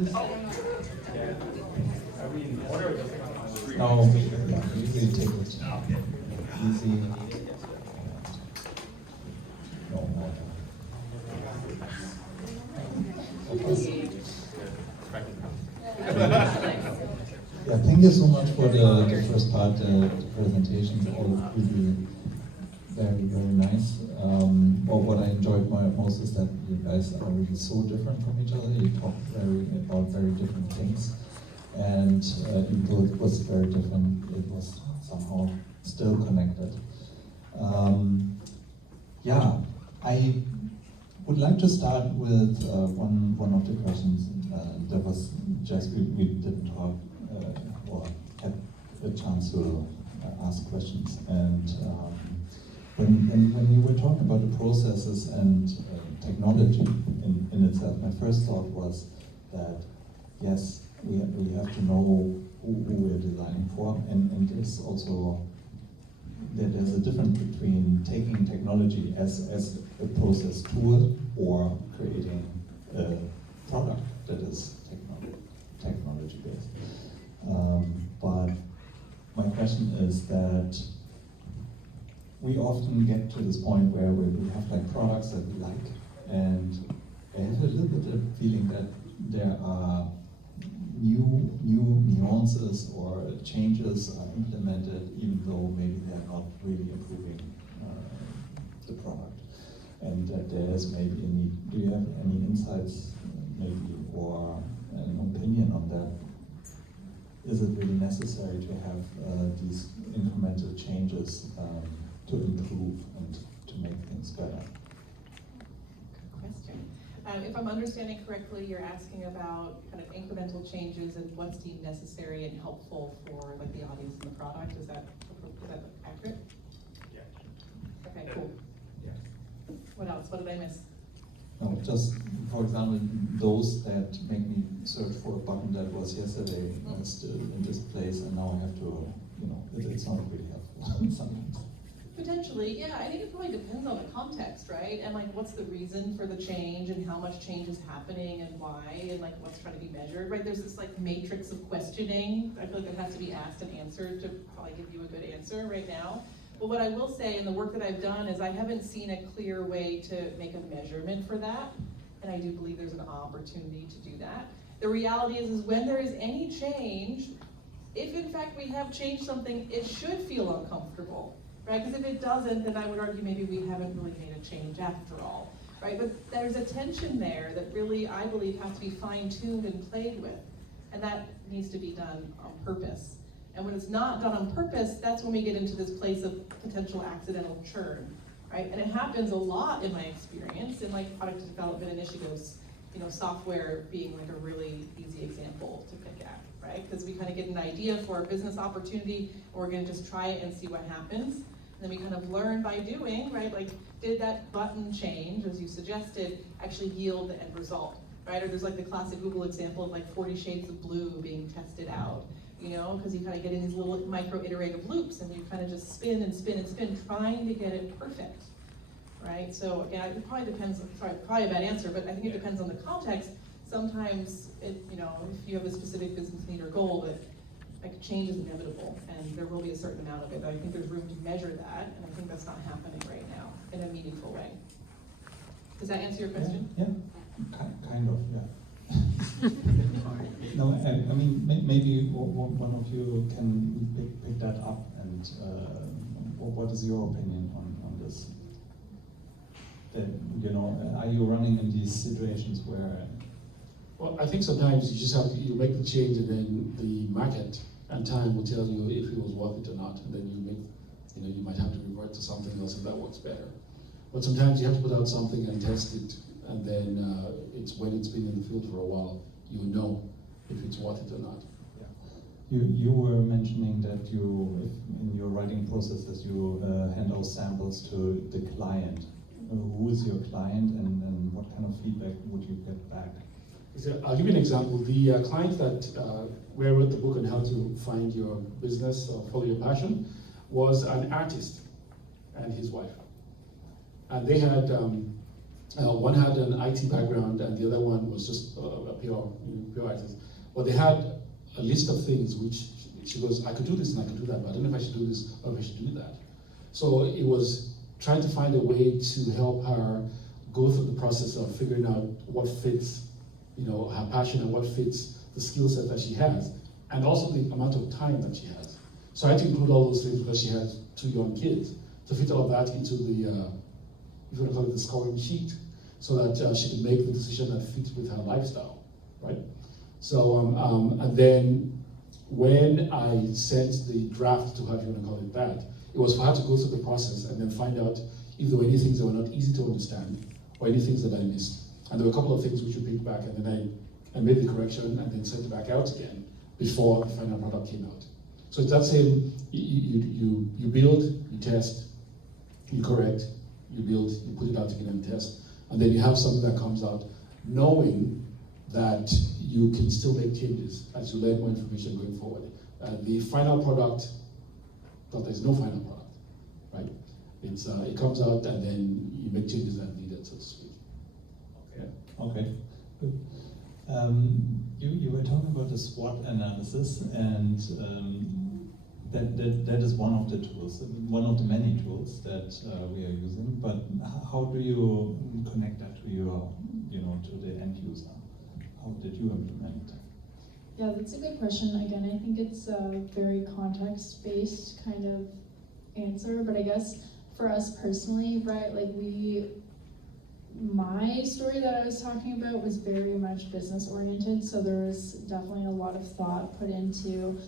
No, yeah, we take it easy. No more. Yeah, thank you so much for the first part, the presentations, all really very, very nice. Well, what I enjoyed most is that you guys are really so different from each other. You talk about very different things. And even though it was very different, it was somehow still connected. Yeah, I would like to start with one of the questions that was just we didn't talk or had a chance to ask questions. And when you were talking about the processes and technology in itself, my first thought was that yes, we have to know who we're designing for, and it's also that there's a difference between taking technology as a process tool or creating a product that is technology based. But my question is that we often get to this point where we have like products that we like, and I have a little bit of feeling that there are new nuances or changes are implemented, even though maybe they're not really improving the product, and that there is maybe a need. Do you have any insights, maybe, or an opinion on that? Is it really necessary to have these incremental changes to improve and to make things better? Good question. If I'm understanding correctly, you're asking about kind of incremental changes and what's deemed necessary and helpful for like the audience and the product. Is that accurate? Yeah. Okay, cool. Yeah. What else? What did I miss? No, just for example, those that make me search for a button that was yesterday still in this place, and now I have to, it's not really helpful sometimes. Potentially, yeah. I think it probably depends on the context, right? And like, what's the reason for the change, and how much change is happening, and why, and like, what's trying to be measured, right? There's this like matrix of questioning. I feel like it has to be asked and answered to probably give you a good answer right now. But what I will say in the work that I've done is I haven't seen a clear way to make a measurement for that, and I do believe there's an opportunity to do that. The reality is when there is any change, if in fact we have changed something, it should feel uncomfortable. Right? Because if it doesn't, then I would argue maybe we haven't really made a change after all, right? But there's a tension there that really, I believe, has to be fine-tuned and played with, and that needs to be done on purpose. And when it's not done on purpose, that's when we get into this place of potential accidental churn, right? And it happens a lot in my experience in like product development initiatives, software being like a really easy example to pick at, right? Because we kind of get an idea for a business opportunity, and we're going to just try it and see what happens. And then we kind of learn by doing, right? Like, did that button change, as you suggested, actually yield the end result, right? Or there's like the classic Google example of like 40 shades of blue being tested out, because you kind of get in these little micro-iterative loops, and you kind of just spin and spin and spin, trying to get it perfect, right? So again, it probably depends, probably a bad answer, but I think it depends on the context. Sometimes, if you have a specific business need or goal, that like change is inevitable, and there will be a certain amount of it. I think there's room to measure that, and I think that's not happening right now in a meaningful way. Does that answer your question? Yeah, kind of, yeah. No, I mean, maybe one of you can pick that up, and what is your opinion on this? Are you running in these situations where? Well, I think sometimes you just have you make the change, and then the market and time will tell you if it was worth it or not, and then you might have to revert to something else if that works better. But sometimes you have to put out something and test it, and then it's when it's been in the field for a while, you know if it's worth it or not. Yeah. You were mentioning that in your writing processes, you hand out samples to the client. Who is your client, and what kind of feedback would you get back? So I'll give you an example. The client that where I wrote the book on how to find your business or follow your passion was an artist and his wife. And they had, one had an IT background, and the other one was just a PR artists. But they had a list of things which she goes, I could do this and I could do that, but I don't know if I should do this or if I should do that. So it was trying to find a way to help her go through the process of figuring out what fits, her passion and what fits the skill set that she has, and also the amount of time that she has. So I had to include all those things because she has 2 young kids, to fit all of that into the, if you want to call it the scoring sheet, so that she can make the decision that fits with her lifestyle, right? So, and then when I sent the draft to her, if you want to call it that, it was for her to go through the process and then find out if there were any things that were not easy to understand or any things that I missed. And there were a couple of things which we picked back, and then I made the correction and then sent it back out again before the final product came out. So it's that same, you build, you test, you correct, you build, you put it out again and test, and then you have something that comes out knowing that you can still make changes as you learn more information going forward. The final product, but there's no final product, right? It comes out and then you make changes as needed, so to speak. Okay, good. You were talking about the SWOT analysis, and that is one of the tools, one of the many tools that we are using. But how do you connect that to your, to the end user? How did you implement it? Yeah, that's a good question. Again, I think it's a very context-based kind of answer, but I guess for us personally, right, like my story that I was talking about was very much business-oriented, so there was definitely a lot of thought put into,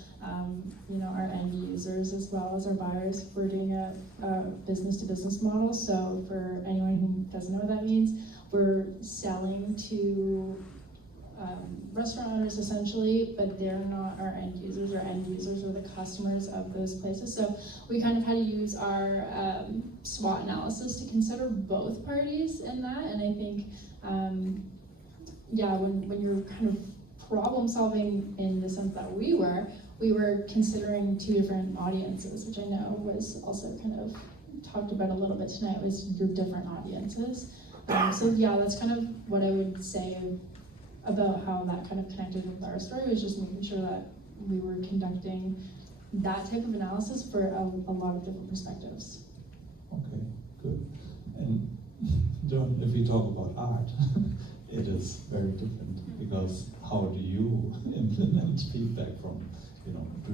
our end users as well as our buyers. We're doing a business-to-business model, so for anyone who doesn't know what that means, we're selling to restaurant owners essentially, but they're not our end users. Our end users are the customers of those places. So we kind of had to use our SWOT analysis to consider both parties in that. And I think, when you're kind of problem solving in the sense that we were considering 2 different audiences, which I know was also kind of talked about a little bit tonight, was your different audiences. So yeah, that's kind of what I would say about how that kind of connected with our story, was just making sure that we were conducting that type of analysis for a lot of different perspectives. Okay, good. And John, if we talk about art, it is very different, because how do you implement feedback from,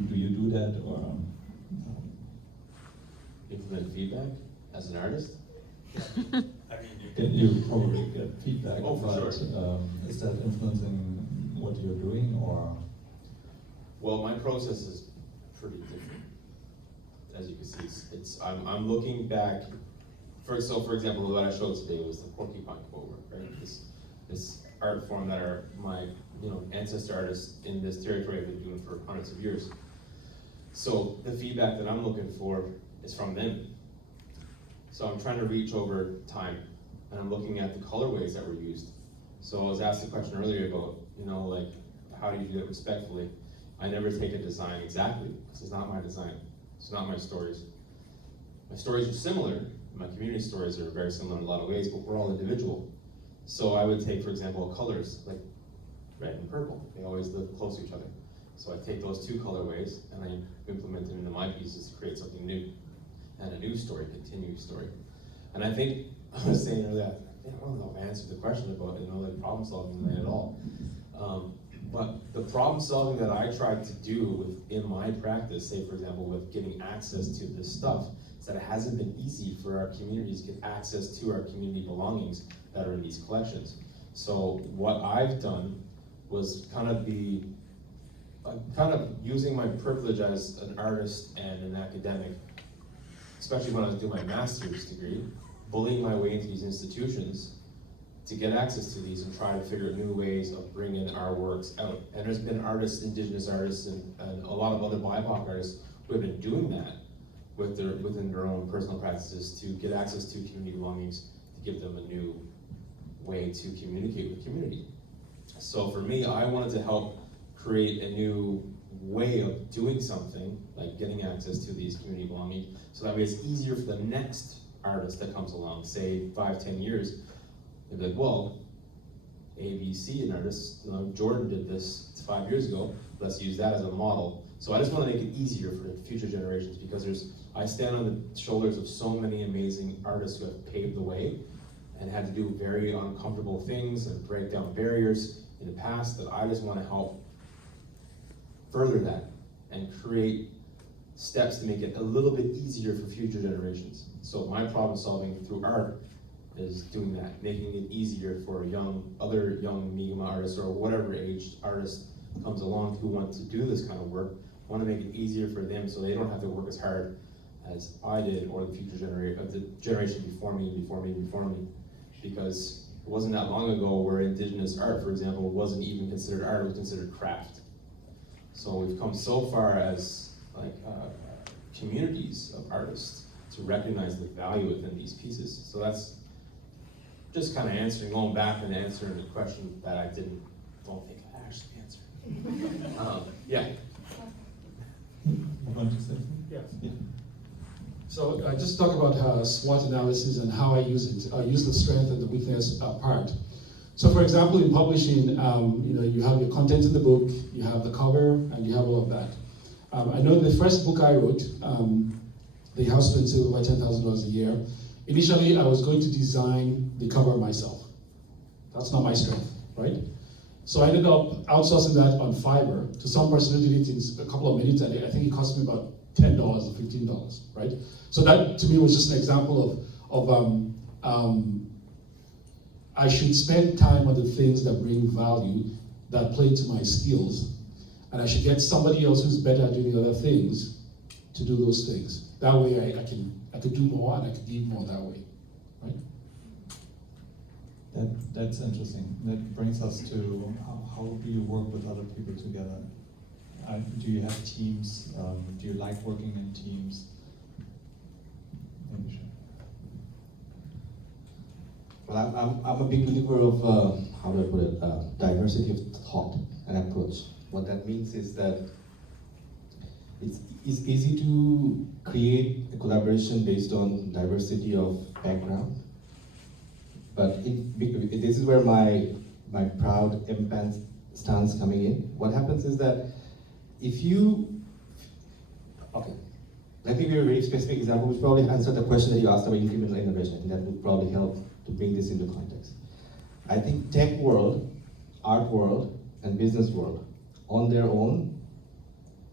do you do that, or? Implement feedback as an artist? You probably get feedback, oh, for but sure. Is that influencing what you're doing, or? Well, my process is pretty different. As you can see, I'm looking back. For example, what I showed today was the porcupine quote work, right? This art form that my ancestor artists in this territory have been doing for hundreds of years. So the feedback that I'm looking for is from them. So I'm trying to reach over time, and I'm looking at the colorways that were used. So I was asked a question earlier about, how do you do it respectfully? I never take a design exactly, because it's not my design. It's not my stories. My stories are similar. My community stories are very similar in a lot of ways, but we're all individual. So I would take, for example, colors, like red and purple. They always live close to each other. So I take those 2 colorways, and I implement them into my pieces to create something new. And a new story, continuous story. And I think, I was saying earlier, I don't know if I answered the question about, problem solving at all. But the problem solving that I tried to do in my practice, say for example, with getting access to this stuff, is that it hasn't been easy for our communities to get access to our community belongings that are in these collections. So what I've done was kind of using my privilege as an artist and an academic, especially when I was doing my master's degree, bullying my way into these institutions to get access to these and try to figure out new ways of bringing our works out. And there's been artists, indigenous artists, and a lot of other BIPOC artists who have been doing that within their own personal practices to get access to community belongings, to give them a new way to communicate with community. So for me, I wanted to help create a new way of doing something, like getting access to these community belongings, so that way it's easier for the next artist that comes along, say 5-10 years, they'd be like, well, A, B, C in artists. Jordan did this 5 years ago. Let's use that as a model. So I just want to make it easier for the future generations, because I stand on the shoulders of so many amazing artists who have paved the way and had to do very uncomfortable things and break down barriers in the past, that I just want to help further that and create steps to make it a little bit easier for future generations. So my problem solving through art is doing that, making it easier for other young Mi'kmaq artists or whatever aged artist comes along who want to do this kind of work. I want to make it easier for them so they don't have to work as hard as I did, or the future generation before me, before me, before me. Because it wasn't that long ago where indigenous art, for example, wasn't even considered art, it was considered craft. So we've come so far as communities of artists to recognize the value within these pieces. So that's just kind of going back and answering the question that I don't think I actually answered. Yeah. You want to say? Yes. Yeah. So just talk about SWOT analysis and how I use it. I use the strength and the weakness part. So for example, in publishing, you have your content in the book, you have the cover, and you have all of that. I know the first book I wrote, The House Went to over $10,000 a year. Initially, I was going to design the cover myself. That's not my strength, right? So I ended up outsourcing that on Fiverr to some person who did it in a couple of minutes, and I think it cost me about $10 or $15, right? So that to me was just an example of I should spend time on the things that bring value, that play to my skills, and I should get somebody else who's better at doing other things to do those things. That way I could do more and I could give more that way, right? That's interesting. That brings us to how do you work with other people together? Do you have teams? Do you like working in teams? Maybe sure. Well, I'm a big believer of, how do I put it, diversity of thought and approach. What that means is that it's easy to create a collaboration based on diversity of background. But this is where my proud empath stance coming in. What happens is that let me give you a very specific example, which probably answered the question that you asked about incremental innovation. I think that would probably help to bring this into context. I think tech world, art world, and business world, on their own,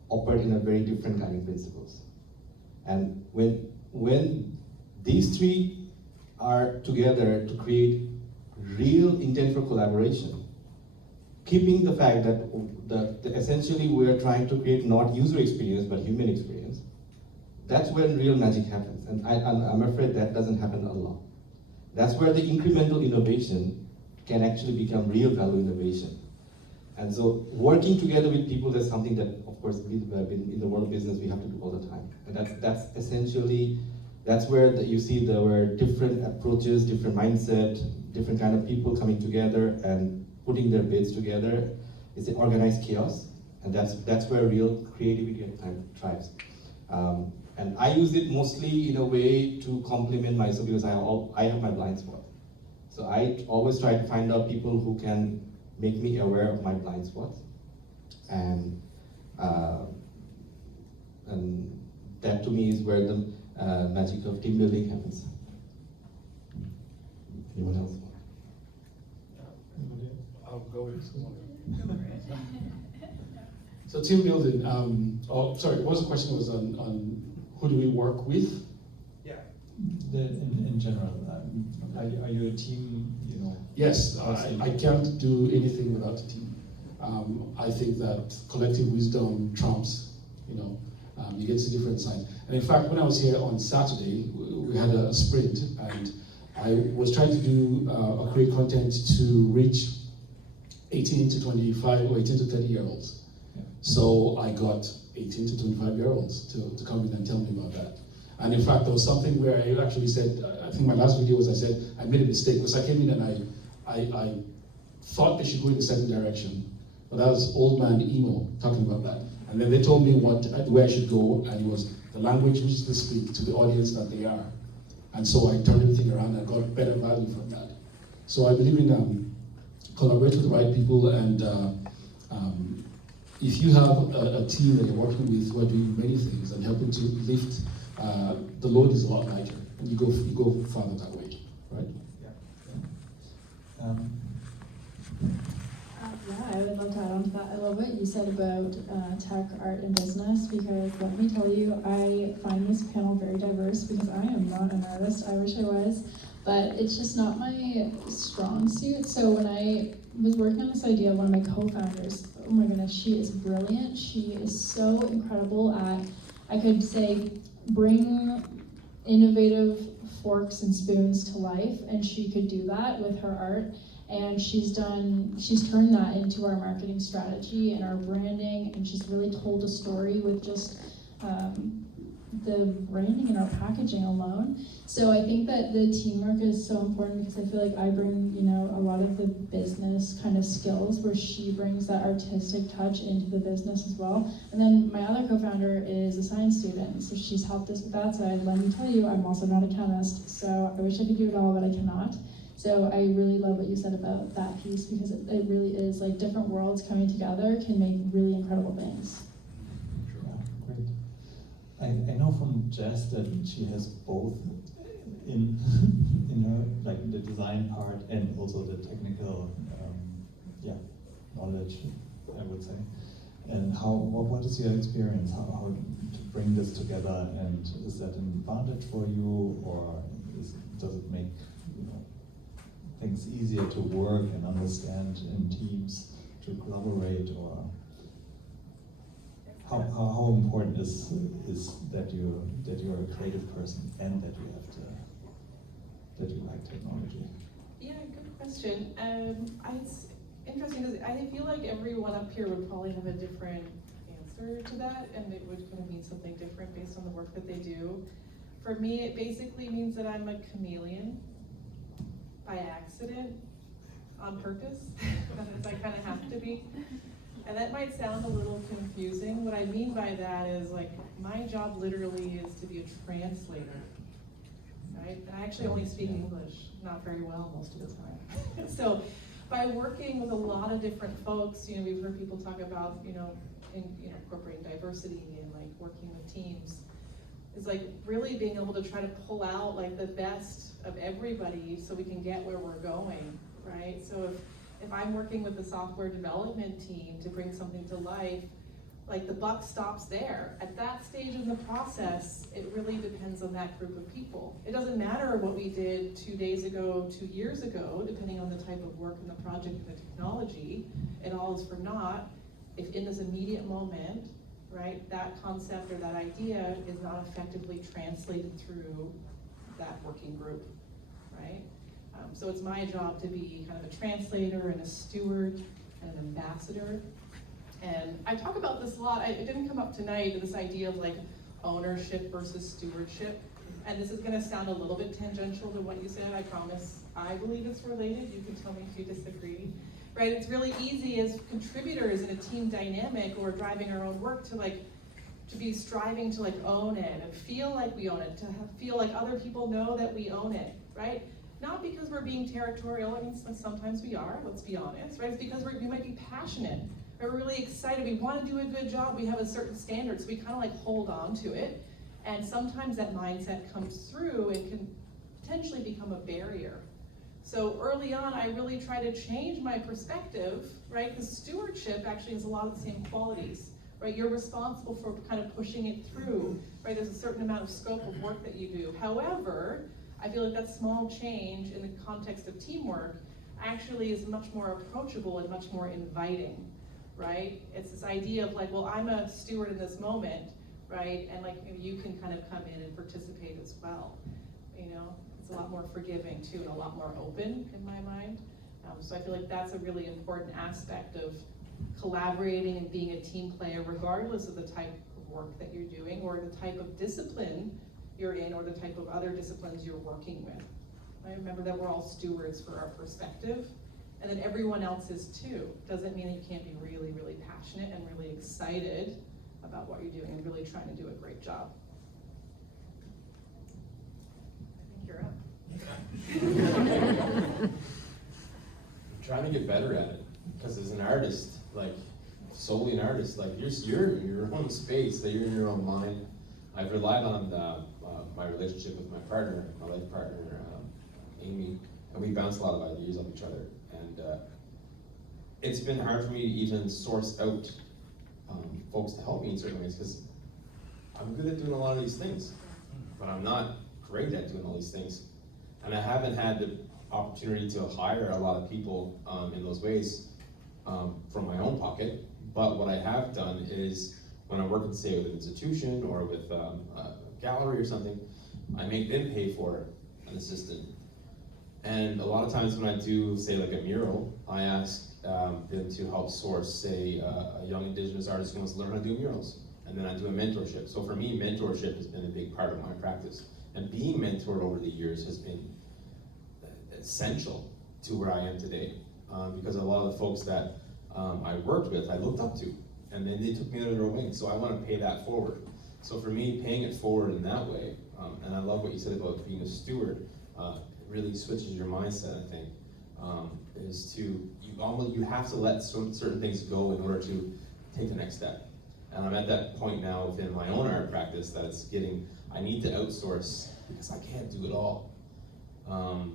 operate in a very different guiding principles. And when these three are together to create real intent for collaboration, keeping the fact that essentially we are trying to create not user experience but human experience, that's when real magic happens. And I'm afraid that doesn't happen a lot. That's where the incremental innovation can actually become real value innovation. And so working together with people, that's something that, of course, in the world of business, we have to do all the time. And that's essentially, that's where you see there were different approaches, different mindset, different kind of people coming together and putting their bids together. It's an organized chaos, and that's where real creativity at times thrives. And I use it mostly in a way to complement myself, because I have my blind spot. So I always try to find out people who can make me aware of my blind spots, and that to me is where the magic of team building happens. Anyone else? I'll go with someone. So team building. What was the question? Was on who do we work with? Yeah. In general, are you a team? Yes, I can't do anything without a team. I think that collective wisdom trumps. You get to different sides. And in fact, when I was here on Saturday, we had a sprint, and I was trying to do create content to reach 18 to 25 or 18 to 30 year olds. Yeah. So I got 18 to 25 year olds to come in and tell me about that. And in fact, there was something where I actually said, I think my last video was I said, I made a mistake, because I came in and I thought they should go in a certain direction. But that was old man emo talking about that. And then they told me where I should go, and it was the language which they speak to the audience that they are. And so I turned everything around and got better value from that. So I believe in collaborate with the right people, and if you have a team that you're working with who are doing many things and helping to lift, the load is a lot lighter, and you go farther that way, right? Yeah, I would love to add on to that. I love what you said about tech, art, and business, because let me tell you, I find this panel very diverse because I am not an artist. I wish I was, but it's just not my strong suit. So when I was working on this idea, one of my co-founders, oh my goodness, she is brilliant. She is so incredible at, I could say, bring innovative forks and spoons to life, and she could do that with her art. And she's turned that into our marketing strategy and our branding, and she's really told a story with just the branding and our packaging alone. So I think that the teamwork is so important, because I feel like I bring, a lot of the business kind of skills, where she brings that artistic touch into the business as well. And then my other co-founder is a science student, so she's helped us with that side. Let me tell you, I'm also not a chemist, so I wish I could do it all, but I cannot. So I really love what you said about that piece, because it really is like different worlds coming together can make really incredible things. Yeah, great. I know from Jess that she has both in her, like the design part and also the technical knowledge, I would say. And what is your experience? How to bring this together, and is that an advantage for you, or does it make things easier to work and understand in teams to collaborate, or how important is that you're a creative person and that you like technology? Yeah, good question. It's interesting because I feel like everyone up here would probably have a different answer to that, and it would kind of mean something different based on the work that they do. For me, it basically means that I'm a chameleon by accident, on purpose, because I kind of have to be. And that might sound a little confusing. What I mean by that is, like, my job literally is to be a translator, right? And I actually only speak English, not very well most of the time. So by working with a lot of different folks, we've heard people talk about, incorporating diversity and like working with teams. It's like really being able to try to pull out like the best of everybody so we can get where we're going, right? So if I'm working with the software development team to bring something to life, like the buck stops there. At that stage in the process, it really depends on that group of people. It doesn't matter what we did 2 days ago, 2 years ago, depending on the type of work and the project and the technology, it all is for naught if in this immediate moment, right, that concept or that idea is not effectively translated through that working group, right? So it's my job to be kind of a translator and a steward and an ambassador. And I talk about this a lot. It didn't come up tonight, this idea of like ownership versus stewardship. And this is gonna sound a little bit tangential to what you said, I promise. I believe it's related, you can tell me if you disagree. Right, it's really easy as contributors in a team dynamic or driving our own work to be striving to like own it and feel like we own it, to feel like other people know that we own it, right? Not because we're being territorial, I mean sometimes we are, let's be honest, right? It's because we might be passionate, right? We're really excited, we want to do a good job, we have a certain standard, so we kind of like hold on to it. And sometimes that mindset comes through and can potentially become a barrier. So early on, I really try to change my perspective, right? Because stewardship actually has a lot of the same qualities, right? You're responsible for kind of pushing it through, right? There's a certain amount of scope of work that you do. However, I feel like that small change in the context of teamwork actually is much more approachable and much more inviting, right? It's this idea of like, well, I'm a steward in this moment, right? And like you can kind of come in and participate as well, It's a lot more forgiving too, and a lot more open in my mind. So I feel like that's a really important aspect of collaborating and being a team player, regardless of the type of work that you're doing or the type of discipline you're in or the type of other disciplines you're working with. Right? Remember that we're all stewards for our perspective, and then everyone else is too. Doesn't mean that you can't be really, really passionate and really excited about what you're doing and really trying to do a great job. I think you're up. trying to get better at it, because as an artist, like solely an artist, like you're in your own space, that you're in your own mind. I've relied on my relationship with my partner, my life partner, Amy, and we bounce a lot of ideas off each other. And it's been hard for me to even source out folks to help me in certain ways, because I'm good at doing a lot of these things, but I'm not great at doing all these things. And I haven't had the opportunity to hire a lot of people in those ways from my own pocket. But what I have done is, when I work, say, with an institution or with a gallery or something, I make them pay for an assistant. And a lot of times when I do, say, like a mural, I ask them to help source, say, a young Indigenous artist who wants to learn how to do murals. And then I do a mentorship. So for me, mentorship has been a big part of my practice. And being mentored over the years has been essential to where I am today. Because a lot of the folks that I worked with, I looked up to. And then they took me under their wing. So I want to pay that forward. So for me, paying it forward in that way, and I love what you said about being a steward, really switches your mindset, I think, is to, you have to let certain things go in order to take the next step. And I'm at that point now within my own art practice that it's getting, I need to outsource because I can't do it all.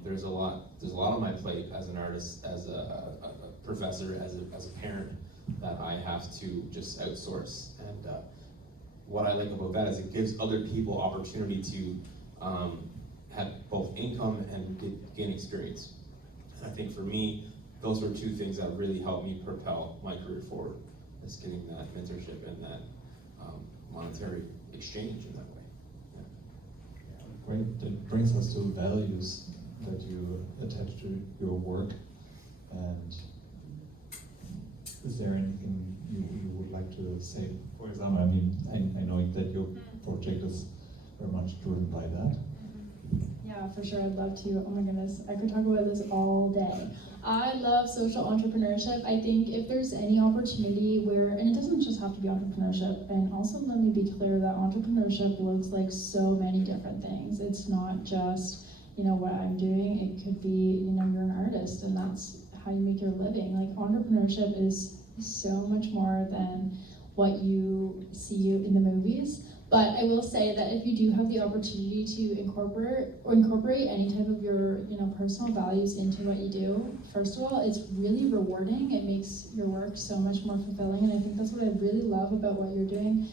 There's a lot on my plate as an artist, as a professor, as a parent, that I have to just outsource. And what I like about that is it gives other people opportunity to have both income and gain experience. And I think for me, those were two things that really helped me propel my career forward, is getting that mentorship and that monetary exchange in that way. Yeah. Great, that brings us to values that you attach to your work. And is there anything you would like to say? For example, I mean, I know that your project is very much driven by that. Yeah, for sure, I'd love to. Oh my goodness, I could talk about this all day. I love social entrepreneurship. I think if there's any opportunity where, and it doesn't just have to be entrepreneurship, and also let me be clear that entrepreneurship looks like so many different things. It's not just, what I'm doing. It could be, you're an artist and that's how you make your living. Like, entrepreneurship is so much more than what you see in the movies. But I will say that if you do have the opportunity to incorporate any type of your personal values into what you do, first of all, it's really rewarding. It makes your work so much more fulfilling, and I think that's what I really love about what you're doing,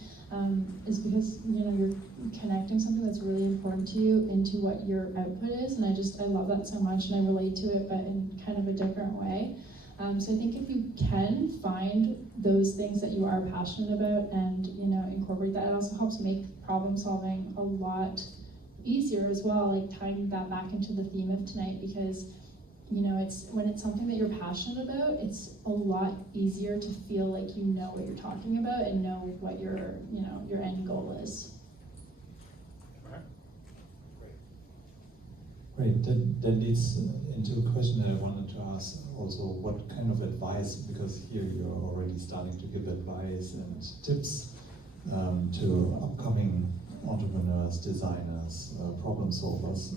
is because you're connecting something that's really important to you into what your output is, and I love that so much, and I relate to it, but in kind of a different way. So I think if you can find those things that you are passionate about and incorporate that, it also helps make problem solving a lot easier as well. Like, tying that back into the theme of tonight, because it's when it's something that you're passionate about, it's a lot easier to feel like you know what you're talking about and know what your end goal is. Great, that leads into a question that I wanted to ask also. What kind of advice, because here you're already starting to give advice and tips to upcoming entrepreneurs, designers, problem solvers.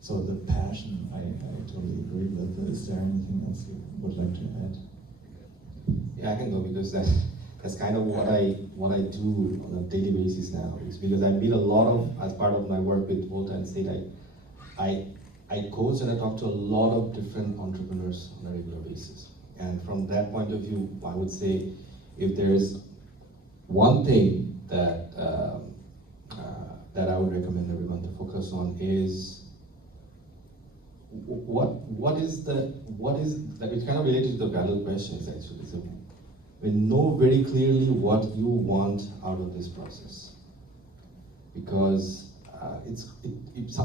So the passion, I totally agree with. Is there anything else you would like to add? Yeah, I can go, because that's kind of what I do on a daily basis now. It's because I meet a lot of, as part of my work with Volta and State, I coach and I talk to a lot of different entrepreneurs on a regular basis. And from that point of view, I would say, if there's one thing that that I would recommend everyone to focus on is what is that, it's kind of related to the value questions actually. So we know very clearly what you want out of this process, because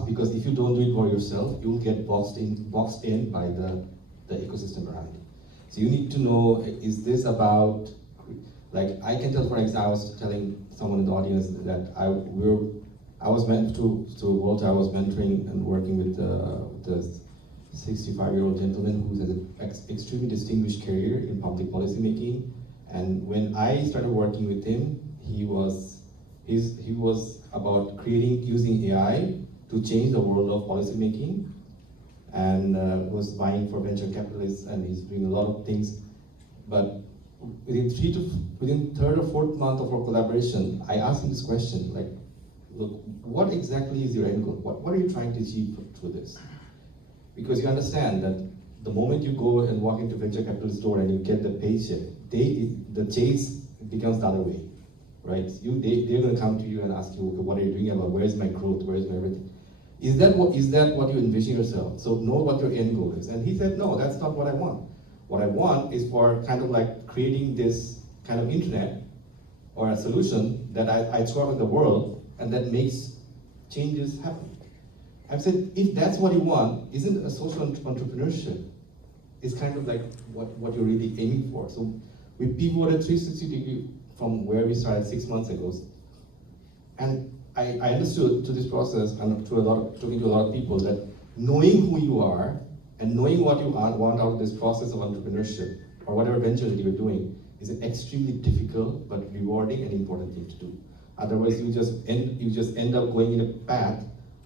because if you don't do it for yourself, you will get boxed in by the ecosystem around you. So you need to know, is this about, like, I can tell, for example, I was telling someone in the audience that I was meant to Walter, I was mentoring and working with the 65-year-old gentleman who has an extremely distinguished career in public policy making. And when I started working with him, he was about using AI to change the world of policy making. and was buying for venture capitalists, and he's doing a lot of things. But within third or fourth month of our collaboration, I asked him this question, like, look, what exactly is your end goal? What are you trying to achieve through this? Because you understand that the moment you go and walk into venture capitalist door and you get the paycheck, the chase becomes the other way, right? They're going to come to you and ask you, okay, what are you doing about? Where is my growth? Where is my everything? Is that what you envision yourself? So know what your end goal is. And he said, no, that's not what I want. What I want is for kind of like creating this kind of internet or a solution that I throw out in the world and that makes changes happen. I've said, if that's what you want, isn't a social entrepreneurship is kind of like what you're really aiming for. So we pivoted 360 degrees from where we started 6 months ago. And I understood through this process and talking to a lot of people that knowing who you are and knowing what you want out of this process of entrepreneurship or whatever venture that you're doing is an extremely difficult but rewarding and important thing to do. Otherwise, you just end up going in a path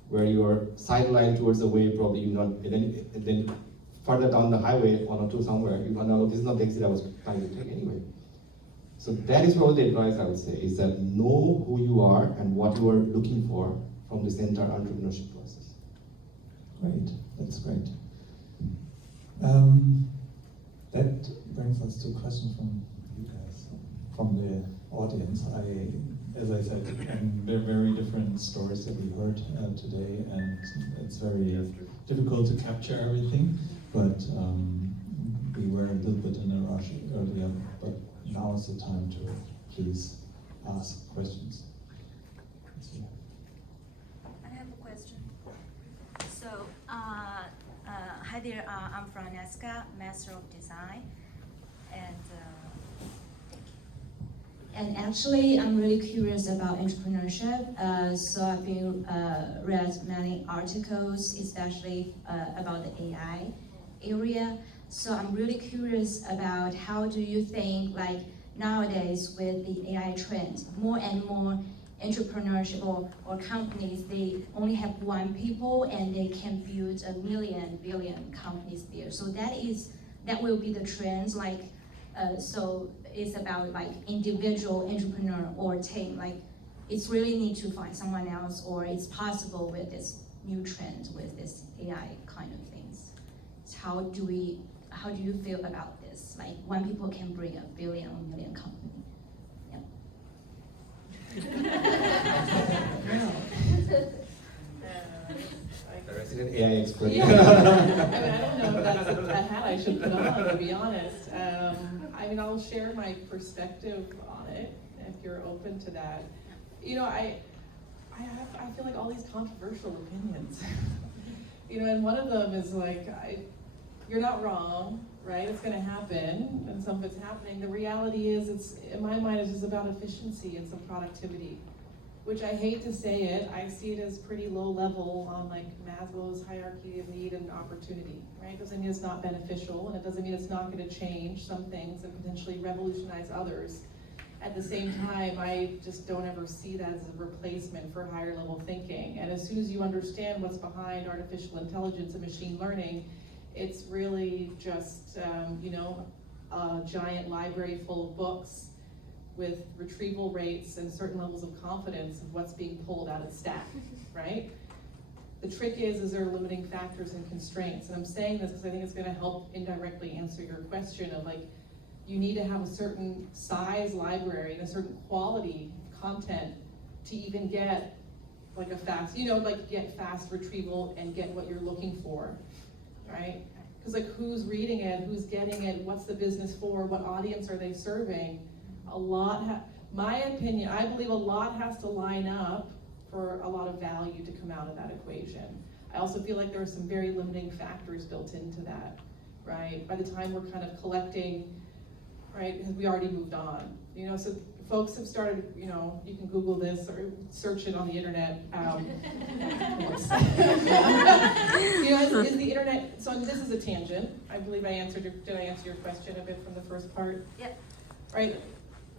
where you're sidelined towards the way probably you're not, and then further down the highway, 102 somewhere, you find out this is not the exit I was trying to take anyway. So that is probably the advice I would say, is that know who you are and what you are looking for from this entire entrepreneurship process. Great, that's great. That brings us to a question from you guys, from the audience. As I said, they're very different stories that we heard today, and it's very difficult to capture everything, but we were a little bit in a rush earlier, but now is the time to please ask questions. I have a question. So, hi there, I'm Francesca, Master of Design, and thank you. And actually, I'm really curious about entrepreneurship. So I've been read many articles, especially about the AI area. So I'm really curious about how do you think, like nowadays with the AI trend, more and more entrepreneurship or companies, they only have one people and they can build a billion companies there. So that will be the trends, like, so it's about like individual entrepreneur or team, like it's really need to find someone else, or it's possible with this new trend with this AI kind of things. So how do you feel about this? Like one people can bring a billion or million company. The resident AI expert. Yeah. I don't know if that's a hat I should put on, to be honest. I'll share my perspective on it, if you're open to that. I feel like all these controversial opinions. And one of them is like, you're not wrong, right? It's gonna happen, and some of it's happening. The reality is, in my mind, it's just about efficiency and some productivity, which I hate to say it, I see it as pretty low level on like Maslow's hierarchy of need and opportunity, right? It doesn't mean it's not beneficial, and it doesn't mean it's not gonna change some things and potentially revolutionize others. At the same time, I just don't ever see that as a replacement for higher level thinking. And as soon as you understand what's behind artificial intelligence and machine learning, it's really just, a giant library full of books with retrieval rates and certain levels of confidence of what's being pulled out of the stack, right? The trick is there are limiting factors and constraints. And I'm saying this because I think it's gonna help indirectly answer your question of like, you need to have a certain size library and a certain quality content to even get like a fast, get fast retrieval and get what you're looking for, right? Because like who's reading it, who's getting it, what's the business for, what audience are they serving? My opinion, I believe a lot has to line up for a lot of value to come out of that equation. I also feel like there are some very limiting factors built into that, right? By the time we're kind of collecting, right, because we already moved on. So folks have started, you can Google this or search it on the internet. Is the internet, so this is a tangent. I believe did I answer your question a bit from the first part? Yep. Right,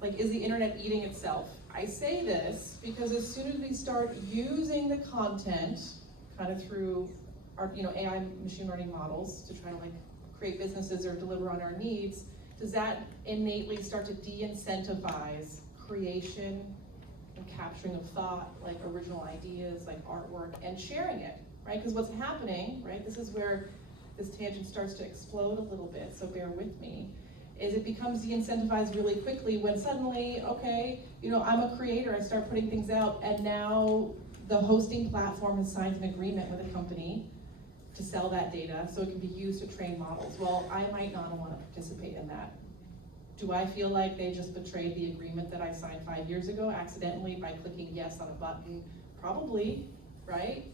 like is the internet eating itself? I say this because as soon as we start using the content kind of through AI machine learning models to try to like create businesses or deliver on our needs, does that innately start to de-incentivize creation and capturing of thought, like original ideas, like artwork, and sharing it, right? Because what's happening, right, this is where this tangent starts to explode a little bit, so bear with me, is it becomes de-incentivized really quickly when suddenly, okay, I'm a creator, I start putting things out, and now the hosting platform has signed an agreement with a company to sell that data so it can be used to train models. Well, I might not want to participate in that. Do I feel like they just betrayed the agreement that I signed 5 years ago accidentally by clicking yes on a button? Probably, right?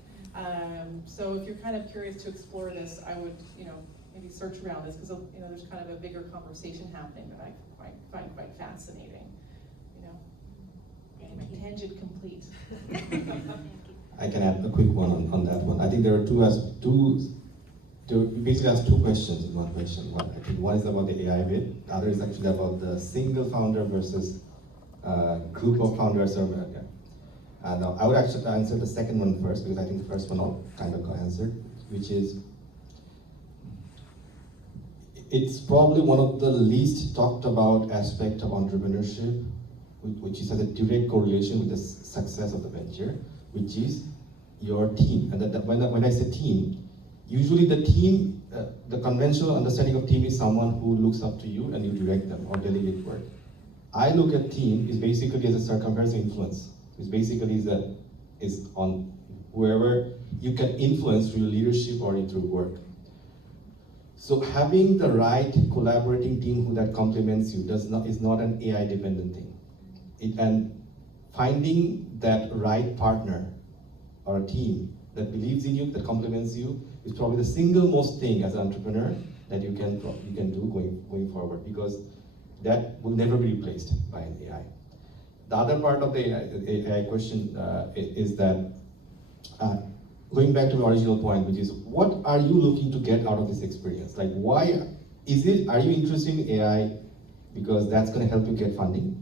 So if you're kind of curious to explore this, I would, maybe search around this, because there's kind of a bigger conversation happening that I find quite fascinating. Thank My you. tangent complete. Thank you. I can add a quick one on that one. I think there are you basically asked two questions in one question. I think one is about the AI bit, the other is actually about the single founder versus group of founders. And I would actually answer the second one first, because I think the first one I'll kind of got answered, which is, it's probably one of the least talked about aspect of entrepreneurship, which is has a direct correlation with the success of the venture, which is your team. And when I say team, usually the team, the conventional understanding of team is someone who looks up to you and you direct them or delegate work. I look at team is basically as a circumferential influence. It's basically is on whoever you can influence through leadership or through work. So having the right collaborating team who that complements you is not an AI dependent thing. And finding that right partner or a team that believes in you, that complements you, is probably the single most thing as an entrepreneur that you can do going forward, because that will never be replaced by an AI. The other part of the AI question is that, going back to my original point, which is, what are you looking to get out of this experience? Like, are you interested in AI because that's going to help you get funding?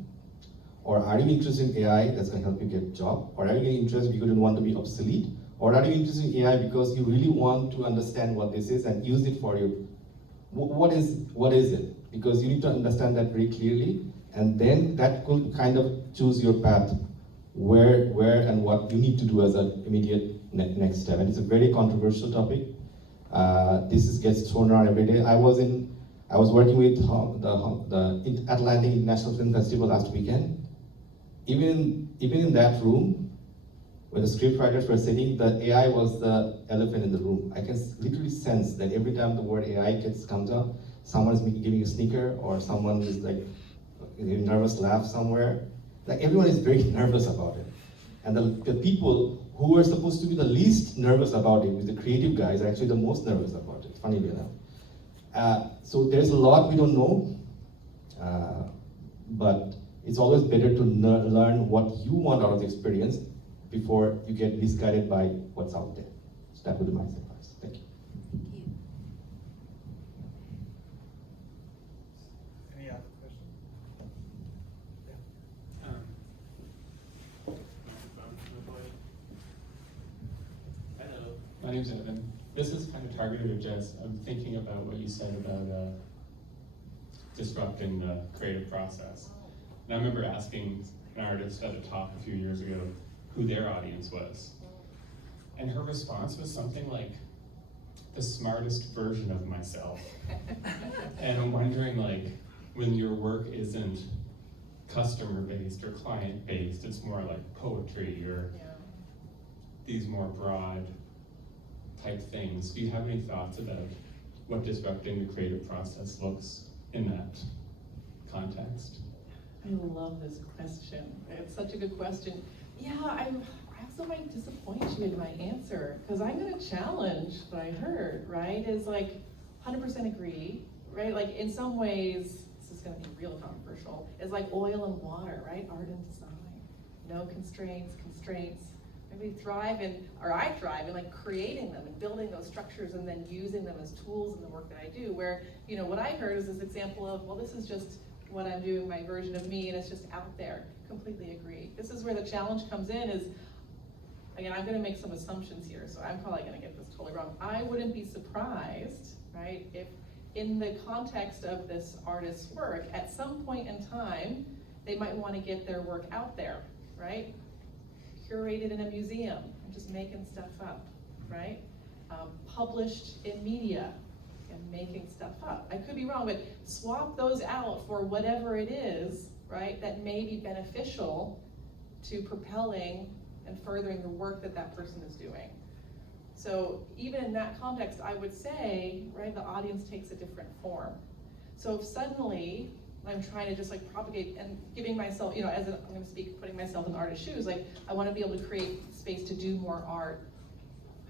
Or are you interested in AI that's going to help you get a job? Or are you interested because you don't want to be obsolete? Or are you interested in AI because you really want to understand what this is and use it for your, what is it? Because you need to understand that very clearly, and then that could kind of choose your path, where and what you need to do as an immediate next step. And it's a very controversial topic. This gets thrown around every day. I was working with the Atlantic International Film Festival last weekend. Even in that room, where the script writers were sitting, the AI was the elephant in the room. I can literally sense that every time the word AI comes up, someone is giving a sneaker, or someone is like a nervous laugh somewhere. Like, everyone is very nervous about it. And the people who are supposed to be the least nervous about it, the creative guys, are actually the most nervous about it, funnily enough. So there's a lot we don't know, but it's always better to learn what you want out of the experience before you get misguided by what's out there. So that would be my advice. Thank you. Thank you. Any other questions? Hello, my name's Evan. This is kind of targeted at Jess. I'm thinking about what you said about disrupting the creative process. And I remember asking an artist at a talk a few years ago who their audience was. And her response was something like, the smartest version of myself. And I'm wondering, like, when your work isn't customer-based or client-based, it's more like poetry or these more broad type things. Do you have any thoughts about what disrupting the creative process looks in that context? I love this question. It's such a good question. Yeah, I also might disappoint you in my answer, because I'm gonna challenge what I heard, right? Is like 100% agree, right? Like, in some ways, this is gonna be real controversial, it's like oil and water, right? Art and design. No constraints. Maybe I thrive in like creating them and building those structures and then using them as tools in the work that I do, where, what I heard is this example of, well, this is just what I'm doing, my version of me, and it's just out there. Completely agree. This is where the challenge comes in, is again, I'm gonna make some assumptions here, so I'm probably gonna get this totally wrong. I wouldn't be surprised, right, if in the context of this artist's work, at some point in time, they might wanna get their work out there, right? Curated in a museum, I'm just making stuff up, right? Published in media, and making stuff up. I could be wrong, but swap those out for whatever it is, right, that may be beneficial to propelling and furthering the work that that person is doing. So even in that context, I would say, right, the audience takes a different form. So if suddenly I'm trying to just like propagate and giving myself, you know, I'm gonna speak, putting myself in the artist's shoes, like I wanna be able to create space to do more art.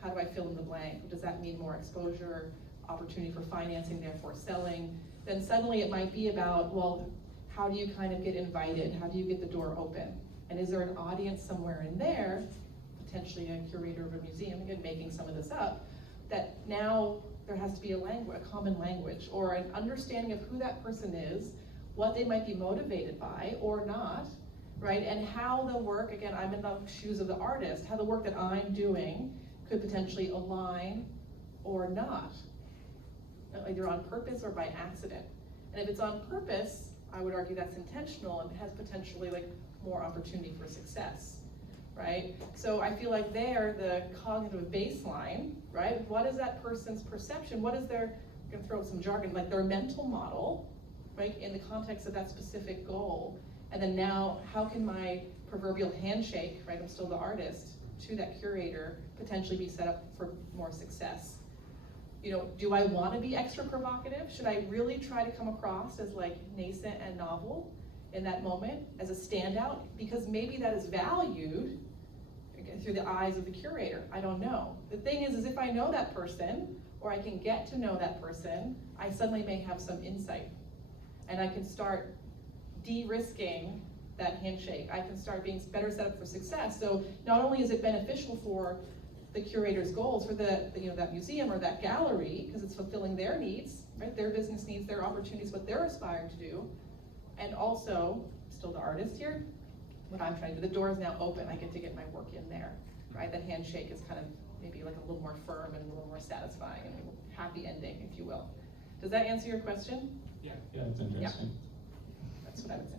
How do I fill in the blank? Does that mean more exposure, opportunity for financing, therefore selling? Then suddenly it might be about, well, how do you kind of get invited? How do you get the door open? And is there an audience somewhere in there, potentially a curator of a museum, again, making some of this up, that now there has to be a common language, or an understanding of who that person is, what they might be motivated by or not, right? And how the work, again, I'm in the shoes of the artist, how the work that I'm doing could potentially align or not, either on purpose or by accident. And if it's on purpose, I would argue that's intentional and has potentially like more opportunity for success, right? So I feel like there, the cognitive baseline, right? What is that person's perception? What is their, I'm gonna throw some jargon, like their mental model, right? In the context of that specific goal. And then now, how can my proverbial handshake, right? I'm still the artist, to that curator potentially be set up for more success? You know, do I want to be extra provocative? Should I really try to come across as like nascent and novel in that moment as a standout? Because maybe that is valued again, through the eyes of the curator. I don't know. The thing is if I know that person, or I can get to know that person, I suddenly may have some insight. And I can start de-risking that handshake. I can start being better set up for success. So not only is it beneficial for the curator's goals, for the you know, that museum or that gallery, because it's fulfilling their needs, right? Their business needs, their opportunities, what they're aspiring to do. And also, still the artist here, what I'm trying to do, the door is now open, I get to get my work in there, right? That handshake is kind of maybe like a little more firm and a little more satisfying and a happy ending, if you will. Does that answer your question? Yeah, it's interesting. That's what I would say.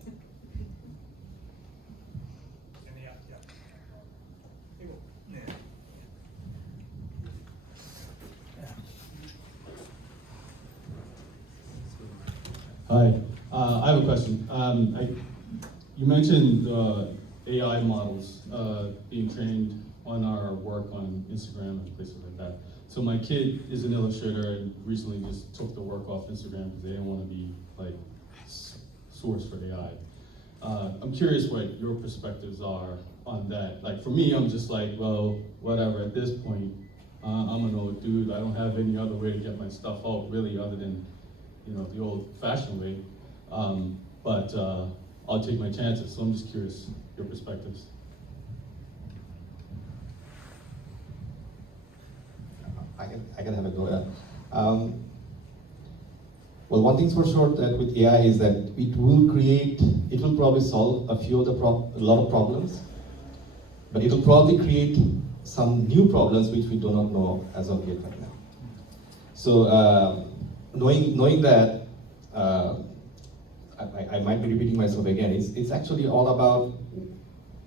Hi, I have a question. You mentioned AI models being trained on our work on Instagram and places like that. So my kid is an illustrator and recently just took the work off Instagram because they didn't want to be like source for AI. I'm curious what your perspectives are on that. Like for me, I'm just like, well, whatever. At this point, I'm an old dude. I don't have any other way to get my stuff out really other than, you know, the old-fashioned way. But I'll take my chances. So I'm just curious your perspectives. I can have a go at that. Well, one thing's for sure that with AI is that it will probably solve a lot of problems, but it will probably create some new problems which we do not know as of yet right now. So knowing that, I might be repeating myself again, it's actually all about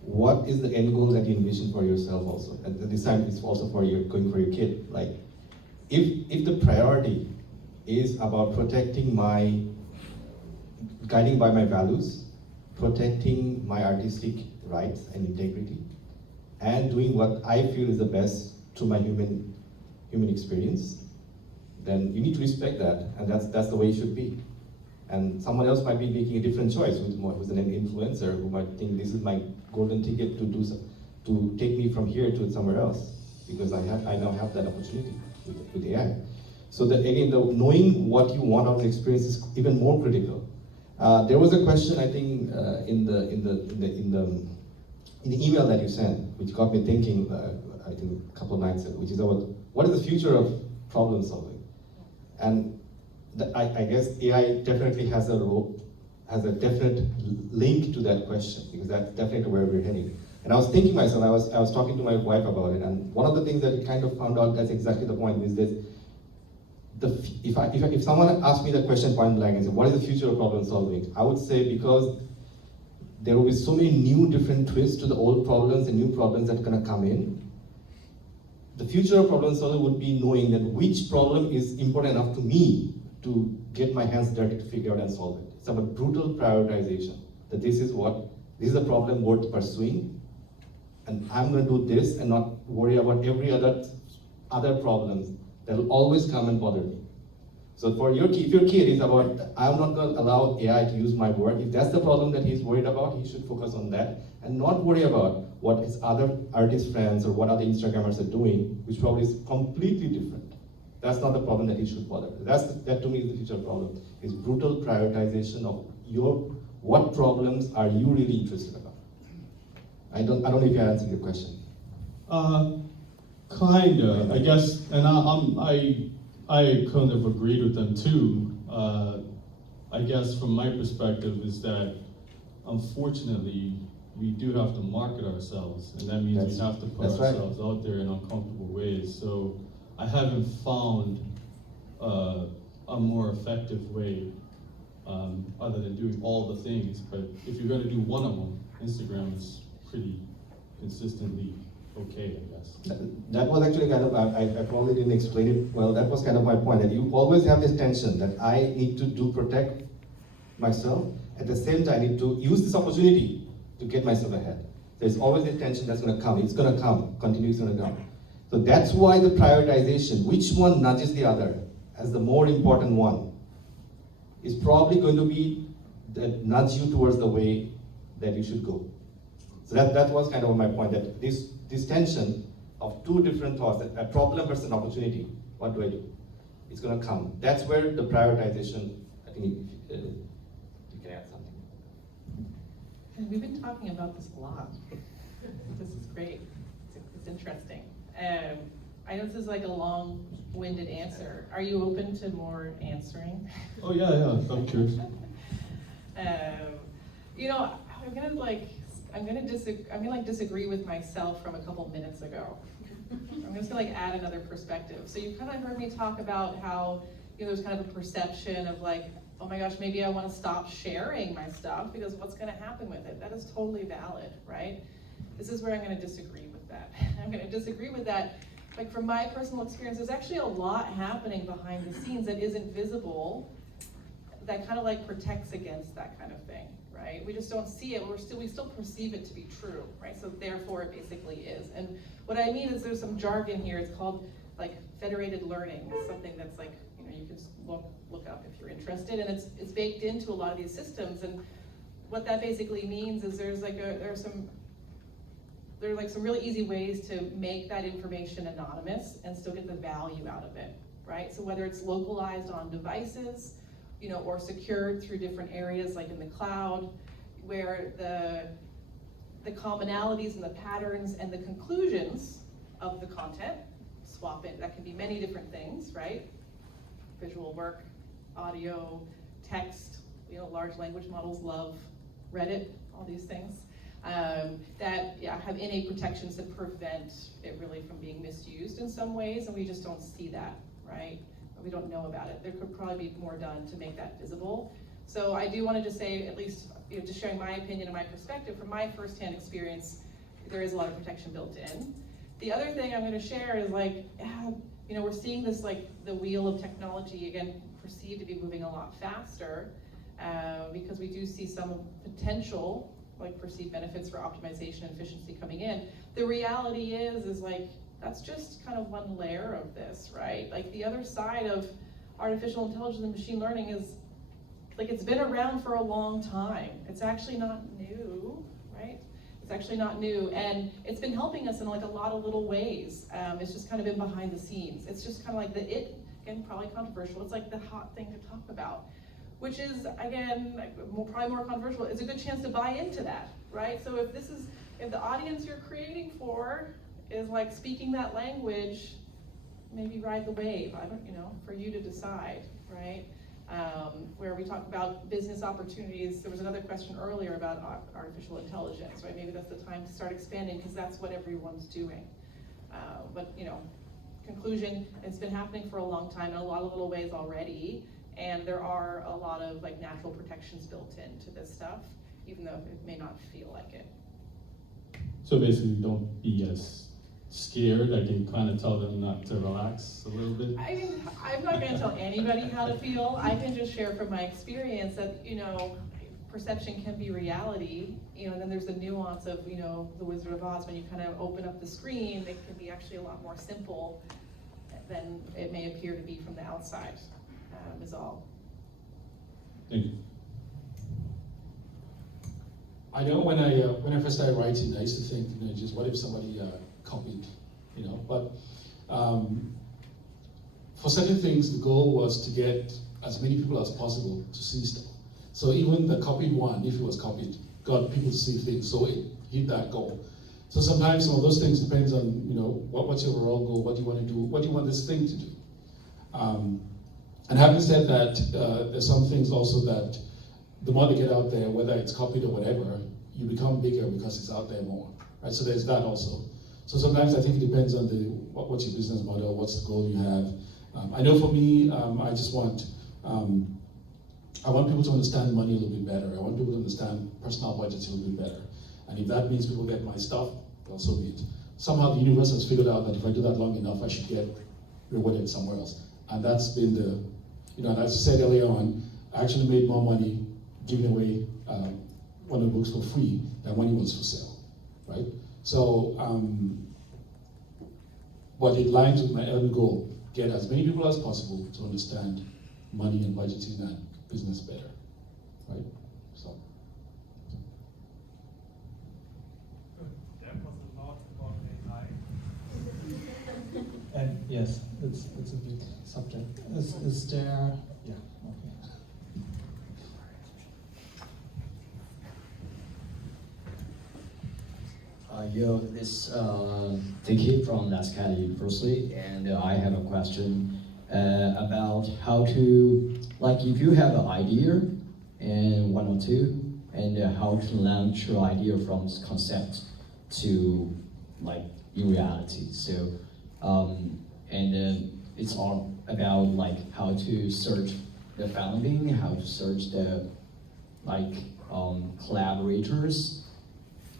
what is the end goal that you envision for yourself also. At this time, it's also for going for your kid. Like, if the priority is about guiding by my values, protecting my artistic rights and integrity, and doing what I feel is the best to my human experience, then you need to respect that, and that's the way it should be. And someone else might be making a different choice, who's an influencer, who might think this is my golden ticket to take me from here to somewhere else, because I now have that opportunity with AI. So again, knowing what you want out of the experience is even more critical. There was a question, I think, in the email that you sent, which got me thinking, I think a couple of nights ago, which is about what is the future of problem solving? And I guess AI definitely has a definite link to that question, because that's definitely where we're heading. And I was thinking myself, I was talking to my wife about it, and one of the things that we kind of found out, that's exactly the point, is that if someone asked me the question point blank and said, what is the future of problem solving? I would say because there will be so many new different twists to the old problems and new problems that are gonna come in. The future of problem solving would be knowing that which problem is important enough to me to get my hands dirty to figure out and solve it. It's about brutal prioritization, that this is the problem worth pursuing, and I'm gonna do this and not worry about every other problems that will always come and bother me. So for if your kid is about, I'm not gonna allow AI to use my work, if that's the problem that he's worried about, he should focus on that and not worry about what his other artist friends or what other Instagrammers are doing, which probably is completely different. That's not the problem that he should bother. That to me is the future problem, is brutal prioritization of what problems are you really interested about. I don't know if you answered your question. Kinda, I guess, and I kind of agreed with them too. I guess from my perspective is that unfortunately we do have to market ourselves, and that means we have to put ourselves out there in uncomfortable ways. So I haven't found a more effective way other than doing all the things. But if you're going to do one of them, Instagram is pretty consistently okay, I guess. That was actually kind of, I probably didn't explain it well, that was kind of my point, that you always have this tension that I need to protect myself, at the same time I need to use this opportunity to get myself ahead. There's always this tension that's gonna come, it's gonna come, continuously gonna come. So that's why the prioritization, which one nudges the other as the more important one, is probably going to be that nudge you towards the way that you should go. So that was kind of my point, that this tension of two different thoughts, a problem versus an opportunity, what do I do? It's gonna come. That's where the prioritization, I think you can add something. And we've been talking about this a lot. This is great, it's interesting. I know this is like a long-winded answer. Are you open to more answering? Oh yeah, I'm curious. You know, I'm gonna disagree with myself from a couple minutes ago. I'm just gonna add another perspective. So you kind of heard me talk about how, there's kind of a perception of like, oh my gosh, maybe I want to stop sharing my stuff because what's gonna happen with it? That is totally valid, right? This is where I'm gonna disagree with that. I'm gonna disagree with that. Like from my personal experience, there's actually a lot happening behind the scenes that isn't visible, that kind of like protects against that kind of thing. Right? We just don't see it, we still perceive it to be true, right? So therefore it basically is. And what I mean is there's some jargon here, it's called like federated learning. It's something that's like, you can look up if you're interested, and it's baked into a lot of these systems. And what that basically means is there are some really easy ways to make that information anonymous and still get the value out of it, right? So whether it's localized on devices, or secured through different areas like in the cloud, where the commonalities and the patterns and the conclusions of the content swap it. That can be many different things, right? Visual work, audio, text, large language models love Reddit, all these things. That have innate protections that prevent it really from being misused in some ways, and we just don't see that, right? We don't know about it. There could probably be more done to make that visible. So I do want to just say, at least, just sharing my opinion and my perspective from my firsthand experience, there is a lot of protection built in. The other thing I'm going to share is we're seeing this the wheel of technology again perceived to be moving a lot faster because we do see some potential perceived benefits for optimization and efficiency coming in. The reality is that's just kind of one layer of this, right? The other side of artificial intelligence and machine learning is, it's been around for a long time. It's actually not new, right? It's actually not new, and it's been helping us in a lot of little ways. It's just kind of been behind the scenes. It's just kind of again, probably controversial. It's the hot thing to talk about, which is, again, probably more controversial. It's a good chance to buy into that, right? So if the audience you're creating for is speaking that language, maybe ride the wave. I don't, for you to decide, right? where we talk about business opportunities. There was another question earlier about artificial intelligence, right? Maybe that's the time to start expanding because that's what everyone's doing. But you know, conclusion, it's been happening for a long time in a lot of little ways already, and there are a lot of like natural protections built into this stuff, even though it may not feel like it. So basically, don't be as scared. I can kind of tell them not to relax a little bit. I mean, I'm not gonna tell anybody how to feel. I can just share from my experience that, you know, perception can be reality, you know, and then there's the nuance of, you know, the Wizard of Oz. When you kind of open up the screen, it can be actually a lot more simple than it may appear to be from the outside, is all. Thank you. I know when I first started writing, I used to think, you know, just what if somebody copied, you know? But for certain things, the goal was to get as many people as possible to see stuff. So even the copied one, if it was copied, got people to see things, so it hit that goal. So sometimes some of those things depends on, you know, what's your overall goal, what do you want to do, what do you want this thing to do. And having said that, there's some things also that the more they get out there, whether it's copied or whatever, you become bigger because it's out there more, right? So there's that also. So sometimes I think it depends on what's your business model, what's the goal you have. I know for me, I just want, I want people to understand money a little bit better. I want people to understand personal budgets a little bit better. And if that means people get my stuff, well, so be it. Somehow the universe has figured out that if I do that long enough, I should get rewarded somewhere else. And that's been the, you know, and as I said earlier on, I actually made more money giving away one of the books for free than when it was for sale, right? So, but it lines with my end goal, get as many people as possible to understand money and budgeting and business better, right? So. That was a lot about AI. And yes, it's a big subject. Is there? Yeah. Okay. This Dicky from Lascada University, and I have a question about how to, like, if you have an idea and one or two, and how to launch your idea from concept to like in reality. So, it's all about like how to search the funding, how to search the like collaborators.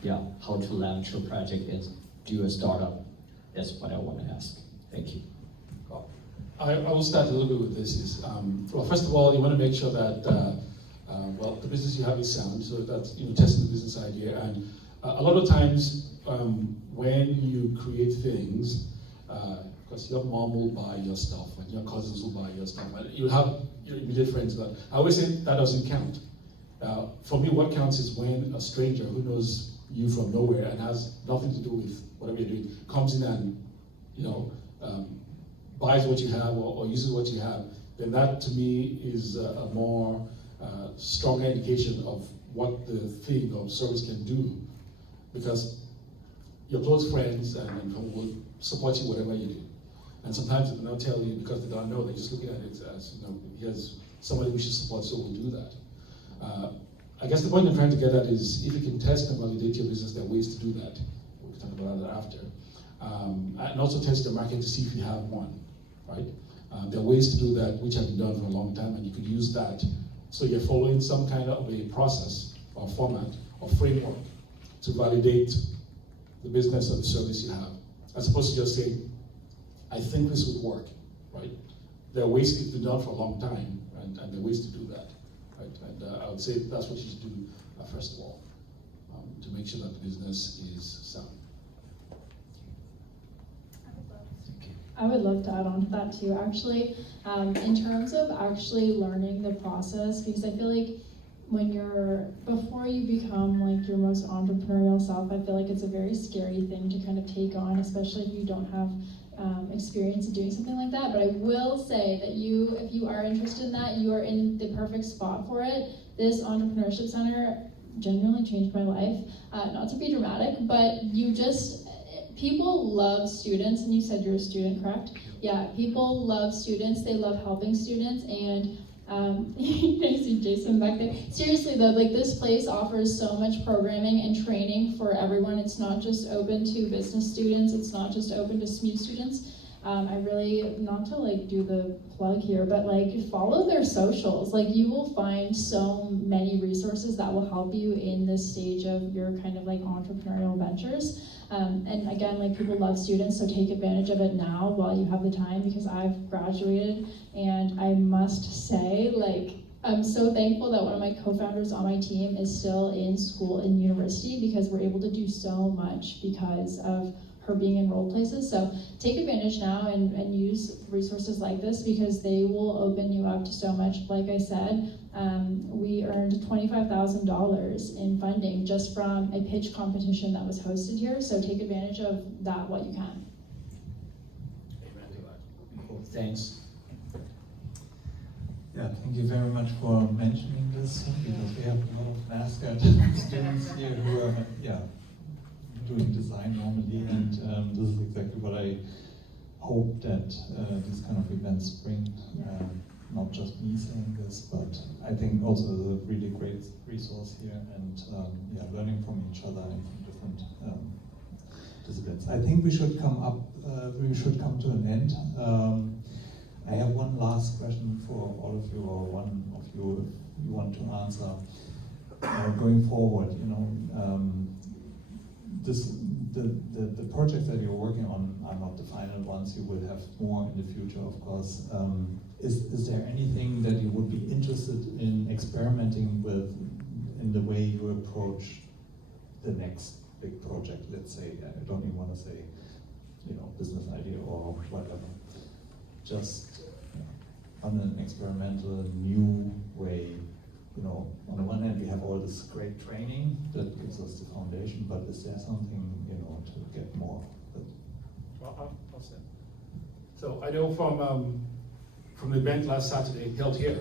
Yeah, how to launch your project and do a startup. That's what I want to ask. Thank you. I will start a little bit with this. Well, first of all, you want to make sure that well, the business you have is sound. So that's, you know, testing the business idea. And a lot of times when you create things, because your mom will buy your stuff and your cousins will buy your stuff, and you have your immediate friends. But I always say that doesn't count. For me, what counts is when a stranger who knows you from nowhere and has nothing to do with whatever you're doing comes in and, you know, buys what you have or uses what you have, then that to me is a more stronger indication of what the thing or service can do, because your close friends and will support you whatever you do. And sometimes they don't tell you because they don't know, they're just looking at it as, you know, here's somebody we should support, so we'll do that. I guess the point I'm trying to get at is if you can test and validate your business, there are ways to do that. We can talk about that after. And also test the market to see if you have one, right? There are ways to do that which have been done for a long time, and you could use that. So you're following some kind of a process or format or framework to validate the business or the service you have, as opposed to just saying, I think this would work, right? There are ways it's been done for a long time, and there are ways to do that. Right? And I would say that's what you should do first of all, to make sure that the business is sound. I would love to add on to that too, actually. In terms of actually learning the process, because I feel like before you become like your most entrepreneurial self, I feel like it's a very scary thing to kind of take on, especially if you don't have experience in doing something like that. But I will say that if you are interested in that, you are in the perfect spot for it. This entrepreneurship center genuinely changed my life. Not to be dramatic, but people love students, and you said you're a student, correct? Yeah, people love students, they love helping students, and I see Jason back there. Seriously though, like this place offers so much programming and training for everyone. It's not just open to business students. It's not just open to SME students. I really, not to like do the plug here, but like follow their socials. Like you will find so many resources that will help you in this stage of your kind of like entrepreneurial ventures. And again, like people love students, so take advantage of it now while you have the time, because I've graduated and I must say, like, I'm so thankful that one of my co-founders on my team is still in school in university, because we're able to do so much because of her being enrolled places. So take advantage now and use resources like this, because they will open you up to so much. Like I said, we earned $25,000 in funding just from a pitch competition that was hosted here. So take advantage of that while you can. Amen to that. Cool. Thanks. Yeah, thank you very much for mentioning this, because we have a lot of mascot students here who are, doing design normally, and this is exactly what I hope that these kind of events bring. Not just me saying this, but I think also a really great resource here, and learning from each other and from different disciplines. I think we should come to an end. I have one last question for all of you, or one of you, if you want to answer. Going forward, the projects that you're working on are not the final ones. You will have more in the future, of course. Is there anything that you would be interested in experimenting with in the way you approach the next big project? Let's say, I don't even want to say, business idea or whatever. Just on an experimental, new way. On the one hand, we have all this great training that gives us the foundation, but is there something, to get more? Well, I'll say. So I know from the event last Saturday held here,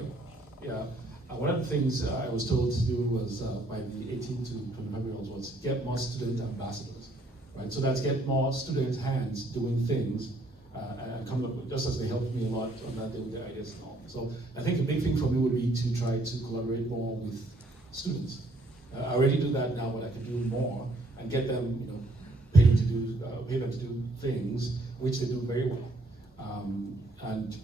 one of the things I was told to do was by the 18 to 25-year-olds was get more student ambassadors, right? So that's get more student hands doing things and coming up with, just as they helped me a lot on that day with their ideas and all. So I think a big thing for me would be to try to collaborate more with students. I already do that now, but I could do more and get them, pay them to do things which they do very well. And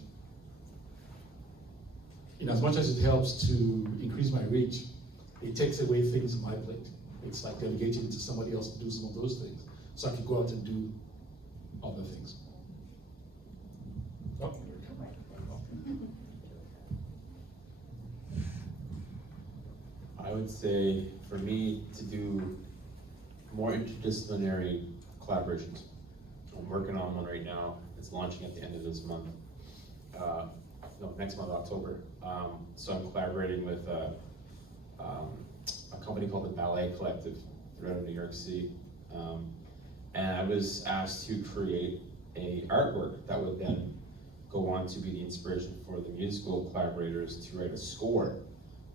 as much as it helps to increase my reach, it takes away things on my plate. It's like delegating to somebody else to do some of those things, so I could go out and do other things. Oh. I would say, for me, to do more interdisciplinary collaborations. I'm working on one right now. It's launching at the end of this month. Next month, October. So I'm collaborating with a company called the Ballet Collective throughout New York City. And I was asked to create a artwork that would then go on to be the inspiration for the musical collaborators to write a score.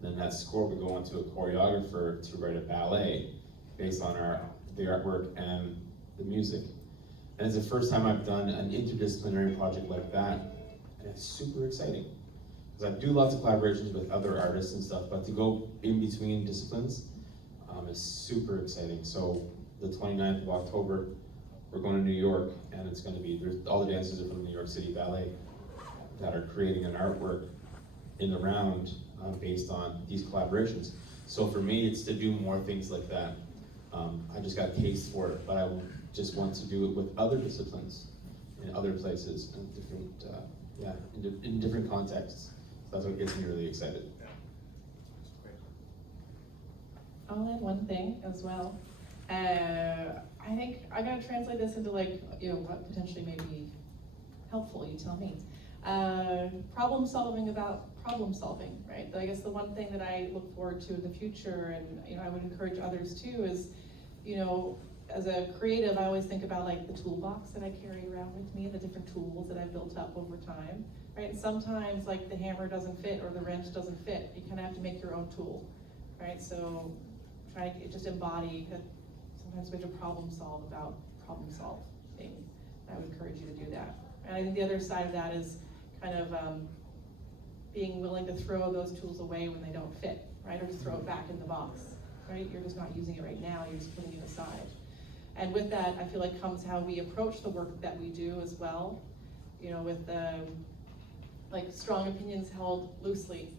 Then that score would go on to a choreographer to write a ballet based on the artwork and the music. And it's the first time I've done an interdisciplinary project like that, and it's super exciting. Because I do lots of collaborations with other artists and stuff, but to go in between disciplines is super exciting. So the 29th of October, we're going to New York, and it's going to be, all the dancers are from the New York City Ballet that are creating an artwork in the round based on these collaborations. So for me, it's to do more things like that. I just got a taste for it, but I just want to do it with other disciplines in other places and different, in different contexts. So that's what gets me really excited. I'll add one thing as well. I think I'm gonna translate this into what potentially may be helpful, you tell me. Problem solving about problem solving, right? I guess the one thing that I look forward to in the future, and I would encourage others too, is, as a creative, I always think about the toolbox that I carry around with me, the different tools that I've built up over time, right? And sometimes the hammer doesn't fit or the wrench doesn't fit. You kind of have to make your own tool, right? So try to just embody that sometimes we have to problem solve about problem solving. I would encourage you to do that. And I think the other side of that is kind of being willing to throw those tools away when they don't fit, right? Or just throw it back in the box, right? You're just not using it right now, you're just putting it aside. And with that, I feel like comes how we approach the work that we do as well. You know, with like strong opinions held loosely,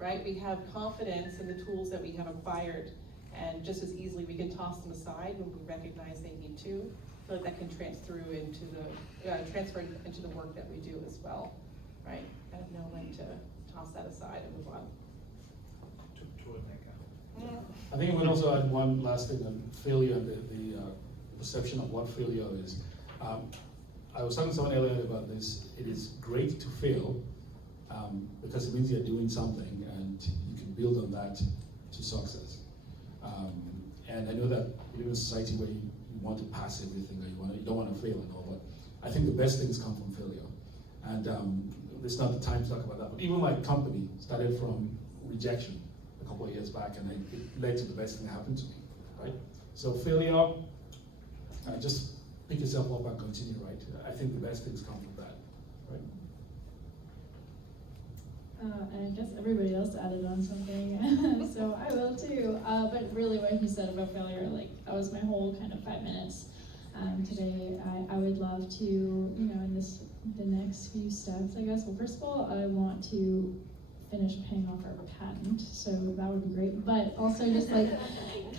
right? We have confidence in the tools that we have acquired, and just as easily we can toss them aside when we recognize they need to. I feel like that can transfer into the work that we do as well, right? I don't know when to toss that aside and move on. I think I would also add one last thing on failure, the perception of what failure is. I was talking to someone earlier about this. It is great to fail because it means you're doing something and you can build on that to success. And I know that we live in a society where you want to pass everything, or you don't want to fail and all, but I think the best things come from failure. And it's not the time to talk about that, but even my company started from rejection a couple of years back, and it led to the best thing that happened to me, right? So failure, just pick yourself up and continue, right? I think the best things come from that, right? And I guess everybody else added on something, so I will too. But really what he said about failure, like that was my whole kind of 5 minutes today. I would love to, you know, in the next few steps, I guess. Well, first of all, I want to finish paying off our patent, so that would be great. But also just like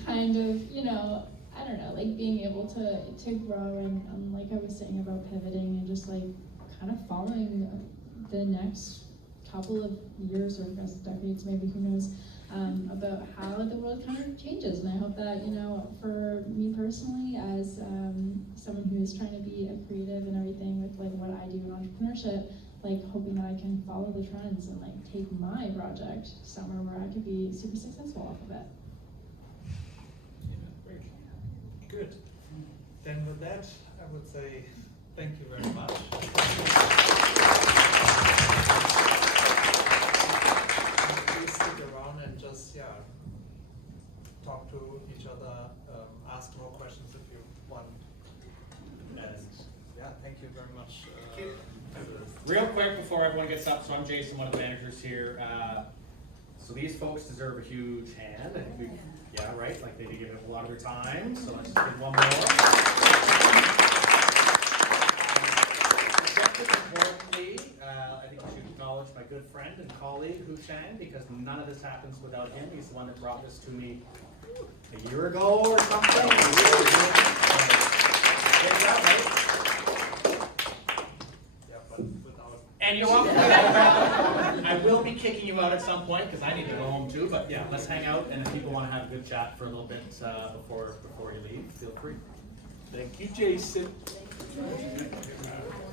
kind of, you know, I don't know, like being able to grow and like I was saying about pivoting and just like kind of following the next couple of years or I guess decades, maybe, who knows, about how the world kind of changes. And I hope that, you know, for me personally, as someone who is trying to be a creative and everything with like what I do in entrepreneurship, like hoping that I can follow the trends and like take my project somewhere where I could be super successful off of it. Good. Then with that, I would say thank you very much. Please stick around and just talk to each other, ask more questions if you want. And thank you very much. Real quick before everyone gets up, so I'm Jason, one of the managers here. So these folks deserve a huge hand. I think yeah, right, like they did give up a lot of their time, so let's just give one more. Just as importantly, I think we should acknowledge my good friend and colleague, Hu Chang, because none of this happens without him. He's the one that brought this to me a year ago or something. And you're welcome. I will be kicking you out at some point because I need to go home too. But yeah, let's hang out, and if people want to have a good chat for a little bit before you leave, feel free. Thank you, Jason. Thank you.